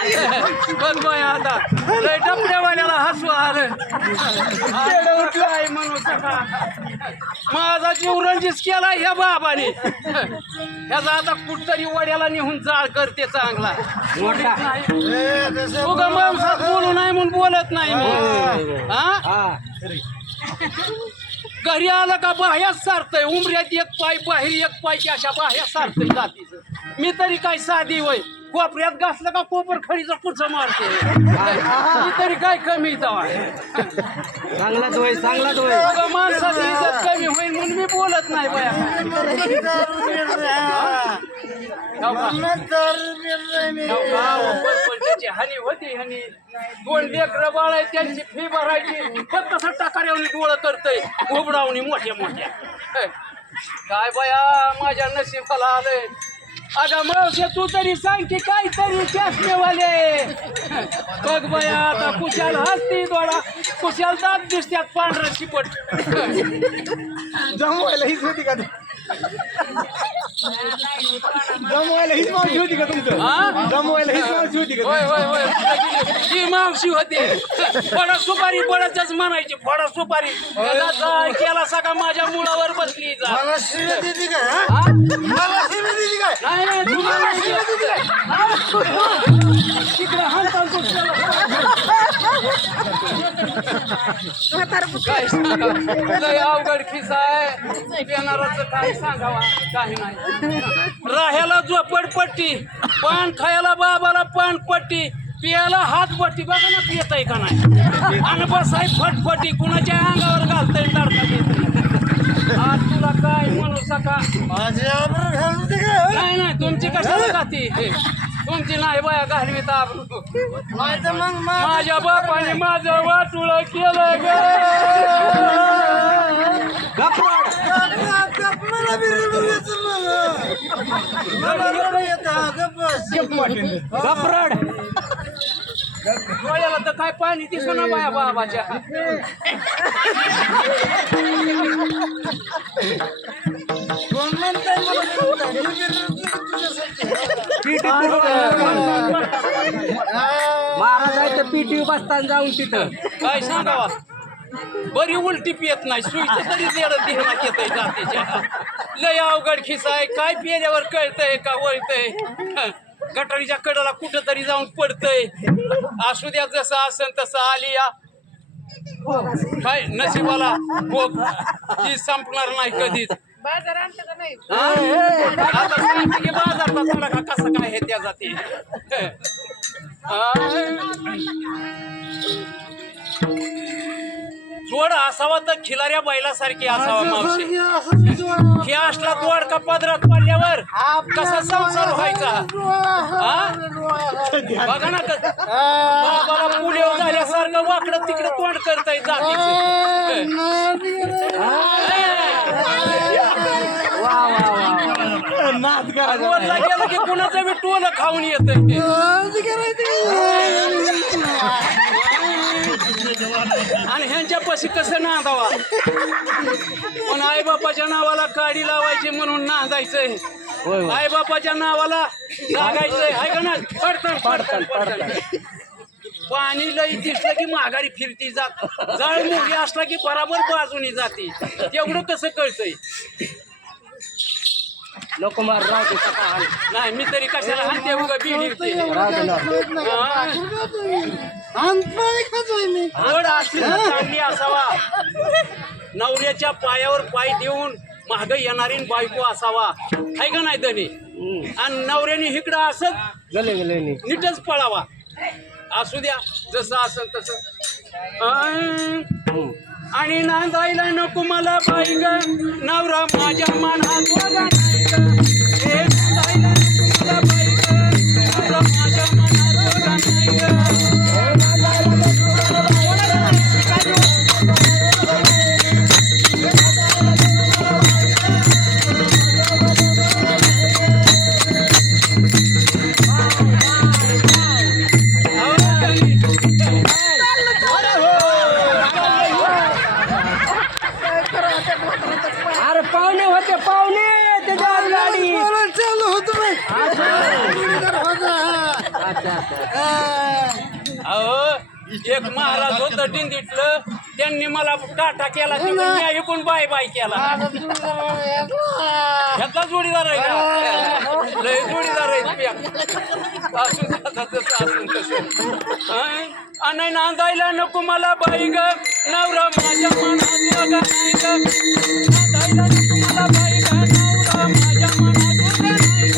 बघ बाय आता लय डबड्यावाल्याला हसू आलं काय म्हणू सका माझा जीव रंजीस केला ह्या बाबाने ह्याचा आता कुठतरी वड्याला नेऊन जाळ करते चांगला उगा माणसात बोलू नाही म्हणून बोलत नाही मी हा घरी आलं का बाह्याच सारतय उमऱ्यात एक पाय बाहेर एक पायची अशा बाह्या सारतय जातीचं मी तरी काय साधी वय कोपऱ्यात घासलं का कोपर खडीचं कुठं मारते मी तरी काय कमी जावा चांगलाच होय चांगलाच होय माणसाची इज्जत कमी होईल म्हणून मी बोलत नाही बाया हानी होती हानी दोन लेकरं बाळ आहे त्यांची फी भरायची फक्त कसं टाकाऱ्यावनी डोळं करतय घोबडावणी मोठ्या मोठ्या काय बाया माझ्या नशिबाला आलंय अगं मावशे तू तरी सांग की काहीतरी चष्मेवाले बघ बया आता कुशाल हसती डोळा कुशाल दात दिसत्यात पांढरं शिपट जमवायला हीच होती का जमवायला हीच मावशी होती का तुमचं जमवायला हीच मावशी होती का होय होय होय ही मावशी होती फडा सुपारी बळच म्हणायची फडा सुपारी केला सगळा माझ्या मुळावर बसली जा नाही नाही तुम्हाला तिकडे हाणताल लय अवघड खिसा आहे येणाराचं काय सांगावा काही नाही राह्याला झोपडपट्टी पान खायला बाबाला पानपट्टी पियाला हातपट्टी बघा ना पियत आहे का नाही आणि बसाय फटफटी कुणाच्या अंगावर घालतंय तडका घेत आज तुला काय म्हणू सका नाही नाही तुमची कशाला जाती तुमची नाही बाया घालवी माझ्या बापाने माझं वाटुळ केलं ग गपराड डोळ्याला तर काय पाणी दिसू ना बाया बाबाच्या महाराज आहे तर पीटी बसताना जाऊन तिथं काय सांगावा बरी उलटी पियत नाही सुईचं तरी देणं देण्यात येतंय जातीच्या लय अवघड खिसा आहे काय पिल्यावर कळतंय का वळतंय गटारीच्या कडेला कुठं तरी जाऊन पडतंय असू द्या जसं असन तसं आली या काय नशिबाला भोग जी संपणार नाही कधीच बाजार आणतं का नाही आता सांगते की बाजारला तुला का कसं काय हे त्या जाती जोड असावा तर खिलाऱ्या बैलासारखी असावा मावशी हे असला दोडका पदरात पडल्यावर कसा संसार व्हायचा बघा ना बाबाला पुढे झाल्यासारखं वाकडं तिकडे तोंड करताय जातीचं नाद बोलला गेलं की कुणाचं बी टोलं खाऊन येतंय आणि ह्यांच्यापाशी कसं नांदावा पण आई बापाच्या नावाला काडी लावायची म्हणून नांदायचंय आई बापाच्या नावाला लागायचंय आहे का ना पडतण पडतण पडतण पाणी लई दिसलं की माघारी फिरती जात जळ मोठी असला की बराबर बाजूनी जाते तेवढं कसं कळतंय नको मार राहते सकाळ नाही मी तरी कशाला हाणते उगा बिडी आवड असली तर चांगली असावा नवऱ्याच्या पायावर पाय देऊन माग येणारी बायको असावा आहे का नाही दनी आणि नवऱ्याने इकडं असत गले गले नीटच पळावा असू द्या जसं असेल तसं आणि नांदायला नको मला बाई ग नवरा माझ्या मनात बघा नाही ग हे नांदायला नको मला बाई ग नवरा माझ्या मनात बघा नाही ग अरे पाहुणे होते पाहुणे अहो एक महाराज होत दिंडीतलं त्यांनी मला टाटा केला तिकडून मी ऐकून बाय बाय केला ह्याचा जोडीदार आहे का लय जोडीदार आहे असून तसं आणि नांदायला नको मला बाई ग नवरा माझ्या मनात नाही ग नांदायला नको मला बाई ग नवरा माझ्या मनात नाही ग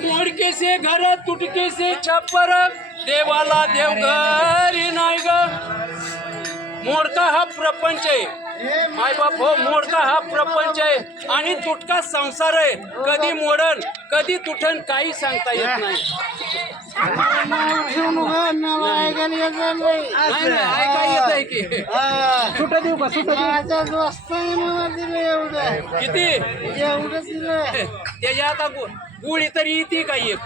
मोडके से घर तुटके से छप्पर देवाला देवघरी नाही ग मोडका हा प्रपंच आहे माय बाप हो मोडका हा प्रपंच आहे आणि तुटका संसार आहे कधी मोडन कधी तुटन काही सांगता येत नाही ऐका येत आहे की सुट्टा देऊ का सुट्टा किती त्याच्या आता गोळी तरी येते का एक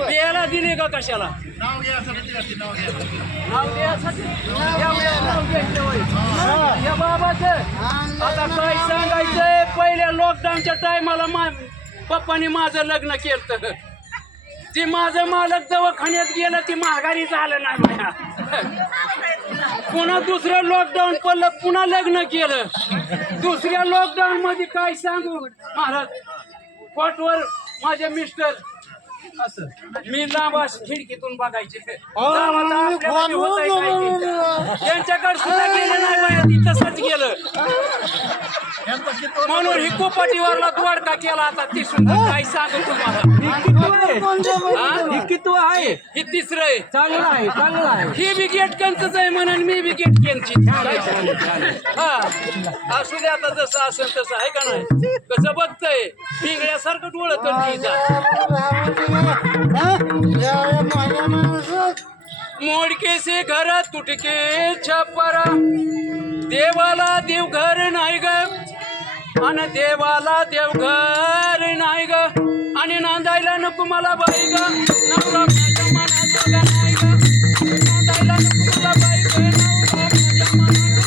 द्यायला दिले का कशाला या बाबाचं आता काय सांगायचंय पहिल्या लॉकडाऊनच्या टायमाला पप्पाने माझं लग्न केलं ती माझं मालक दवाखान्यात गेलं ती महागारी झालं नाही माझ्या पुन्हा दुसरं लॉकडाऊन पडलं पुन्हा लग्न केलं दुसऱ्या लॉकडाऊन मध्ये काय सांगू महाराज पोटवर माझे मिस्टर असं मी लांब खिडकीतून बघायचे त्यांच्याकडे सुद्धा गेलं नाही बाया ती तसंच गेलं म्हणून ही कोपाटीवरला द्वाडका केला आता ती सुद्धा काय सांगू तुम्हाला ही किती आहे ही तिसरं आहे चांगलं आहे चांगलं आहे ही बी गेटकनच आहे म्हणून मी बी गेटकनची हा असू दे आता जसं असेल तसं आहे का नाही कसं बघतंय पिंगळ्यासारखं डोळं करते मोडके से घर तुटके छप्पर देवाला देव घर नाही ग आणि देवाला देव घर नाही ग आणि नांदायला नको मला बाई ग नवरा माझ्या मनात नाही ग नांदायला नको मला बाई ग नवरा माझ्या मनात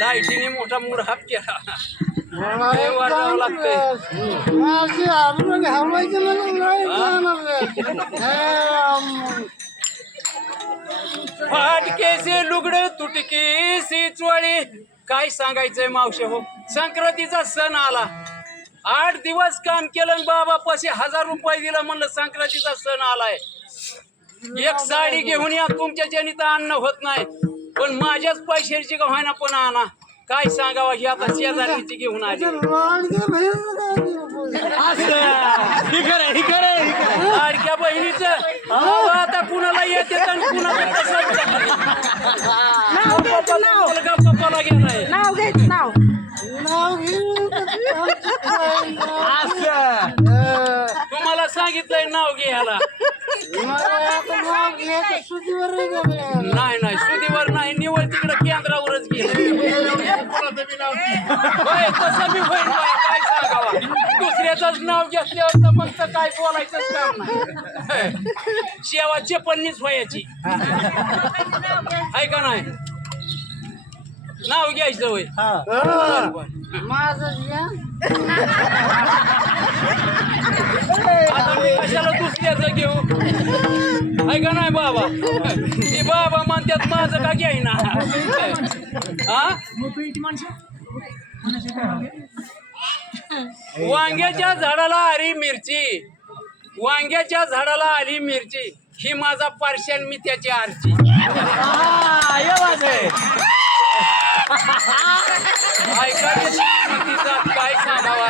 लाईटीने मोठा मूड हाप केला वाजावं लागतंय फाटके से लुगडं तुटकी सी चोळी काय सांगायचंय मावशे हो संक्रांतीचा सण आला 8 दिवस काम केलं बाबा पाशी 1000 रुपये दिला म्हणलं संक्रांतीचा सण आलाय एक साडी घेऊन या तुमच्या जनित अन्न होत नाही पण माझ्याच पैशाची गव्हाणा पण आणा काय सांगावं ही आता शेजारीची घेऊन आली लाडक्या बहिणीचं आता कुणाला येते आणि कुणाला पप्पाला गेलाय नाव घ्यायचं नाव तुम्हाला सांगितलंय नाव घ्यायला नाही नाही सुधीवर नाही निवड तिकडे केंद्रावरच गेलं तसं मी होईल काय सांगावा दुसऱ्याच नाव घेतल्यावर तर मग तर काय बोलायचंच काम नाही शेवाचे पन्नीस व्हायची आहे का नाही नाव घ्यायचं होय हा बरं, बरं. आता मी कशाला दुसऱ्याचं घेऊ आहे का नाही बाबा ते बाबा म्हणतात माझं का घ्यायना हा वांग्याच्या झाडाला आली मिरची वांग्याच्या झाडाला आली मिरची ही माझा पार्शन मी त्याची आरची ऐकायला काय सांगावा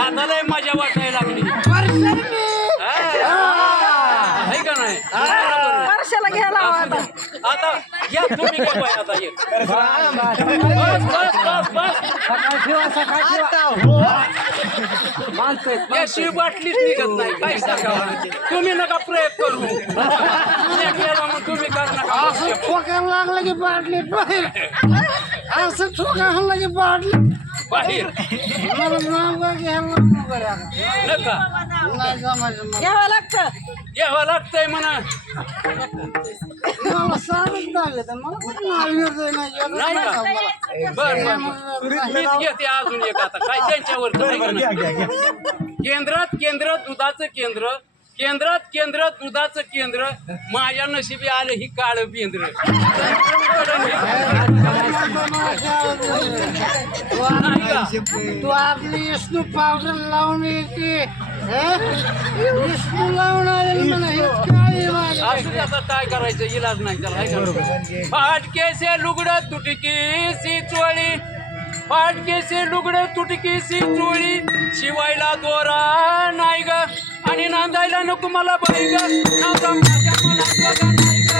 आता लय मजा वाटायला लागली आहे का नाही वर्षाला घ्यायला हवा आता. आता या तुम्ही काय पाय आता ये बस बस बस बस याशिवाय बाटलीच निघत नाही काय सांगावं तुम्ही नका प्रयत्न करू केला मग तुम्ही कर नका ठोकायला लागलं की बाटली बाहेर असं ठोकायला लागलं की बाटली बाहेर मला नाव घ्यायला नका नाही जमायचं घ्यावं लागतं घ्यावं लागतंय म्हणा मला सांगत लागलं तर मला कुठं नाव येतं नाही का बर मीच घेते अजून एक आता काय त्यांच्यावर केंद्रात दुधाचं केंद्र केंद्रात दुधाचं केंद्र माझ्या नशिबी आलं ही काळ केंद्र तू आपली विष्णू पावडर लावून येते विष्णू लावून आले म्हणा हे काय माझं असं ते आता काय करायचं इलाज नाही त्याला हाय का? फाटके से लुगडं तुटकी सी चोळी फाटके से लुगडं तुटकी सी चोळी शिवायला दोरा नाही ग आणि नांदायला नको मला बाई ग नवरा माझ्या मनात बघा नाही ग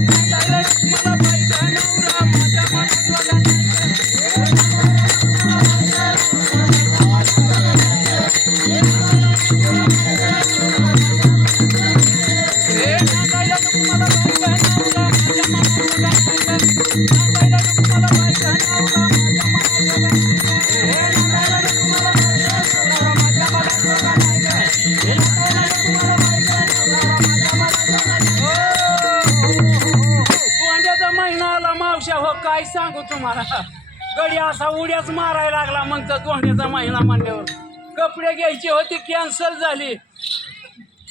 नांदायला नको मला बाई ग नवरा माझ्या मनात बघा हे नांदायला नको मला बाई ग नवरा माझ्या मनात बघा नाही ग नांदायला नको मला बाई ग नवरा माझ्या मनात बघा नाही ग हे नांदायला नको मला बाई ग नवरा माझ्या मनात बघा नाही ग हे नांदायला नको मला बाई ग नवरा माझ्या मनात बघा नाही ग तोंड्याचा महिना आला मावशा हो काय सांगू तुम्हाला गडी असा उड्याच मारायला लागला मग तर तोंड्याचा महिना म्हणल्यावर कपडे घ्यायची होती कॅन्सल झाली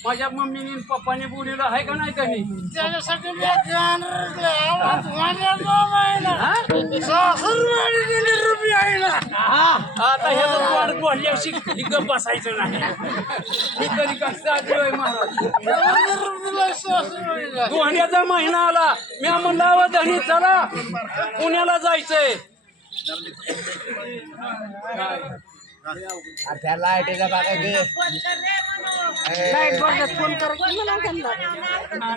माझ्या मम्मीने आणि पप्पाने बोलवलं आहे का नाही कधी त्याच्यासाठी मी सासरवाडी दिली रुपये आहे ना आता हे तर वाढत बोलल्याशी गप बसायचं नाही मी कधी कसं आधी महाराज दोन्याचा महिना आला मी म्हणला धनी चला पुण्याला जायचंय त्या लाईटीचा बघा लाईट बघत फोन करायची मला त्यांना